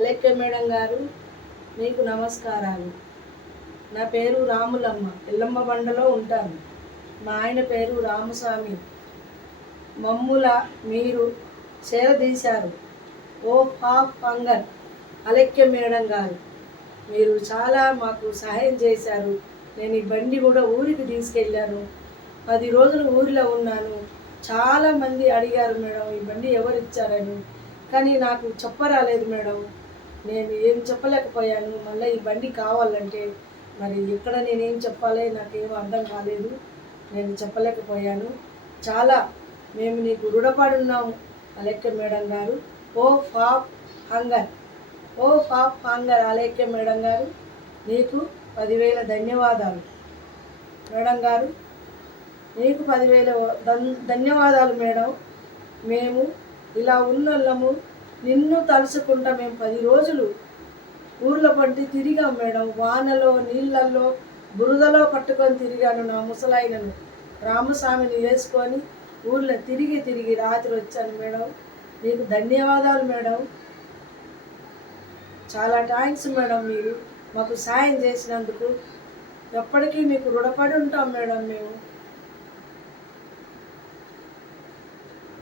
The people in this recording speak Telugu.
అలెక్క మేడం గారు, మీకు నమస్కారాలు. నా పేరు రాములమ్మ, ఎల్లమ్మ బండలో ఉంటాను. మా ఆయన పేరు రామస్వామి. మమ్ముల మీరు చేరదీశారు. ఓ హాఫ్ హంగర్ అలెక్క మేడం గారు, మీరు చాలా మాకు సహాయం చేశారు. నేను ఈ బండి కూడా ఊరికి తీసుకెళ్ళాను. 10 రోజులు ఊరిలో ఉన్నాను. చాలామంది అడిగారు మేడం ఈ బండి ఎవరు ఇచ్చారని, కానీ నాకు చెప్పరాలేదు మేడం. నేను ఏం చెప్పలేకపోయాను. మళ్ళీ ఈ బండి కావాలంటే మరి ఎక్కడ నేనేం చెప్పాలి నాకేం అర్థం కాలేదు. నేను చెప్పలేకపోయాను. చాలా మేము నీకు రుణపడి ఉన్నాము అలెక్క మేడం గారు. ఓ పాప్ హంగర్, ఓ పాప్ హంగర్ అలెక్క మేడం గారు, నీకు 10,000 ధన్యవాదాలు మేడం గారు. నీకు 10,000 ధన్యవాదాలు మేడం. మేము ఇలా ఉన్నోళ్ళము, నిన్ను తలుచుకుంటా మేము 10 రోజులు ఊర్లో పట్టి తిరిగాం మేడం. వానలో, నీళ్ళల్లో, బురదలో పట్టుకొని తిరిగాను. నా ముసలాయనను రామస్వామిని వేసుకొని ఊర్లో తిరిగి రాత్రి వచ్చాను మేడం. నీకు ధన్యవాదాలు మేడం. చాలా థ్యాంక్స్ మేడం. మీరు మాకు సాయం చేసినందుకు ఎప్పటికీ మీకు రుణపడి ఉంటాం మేడం మేము.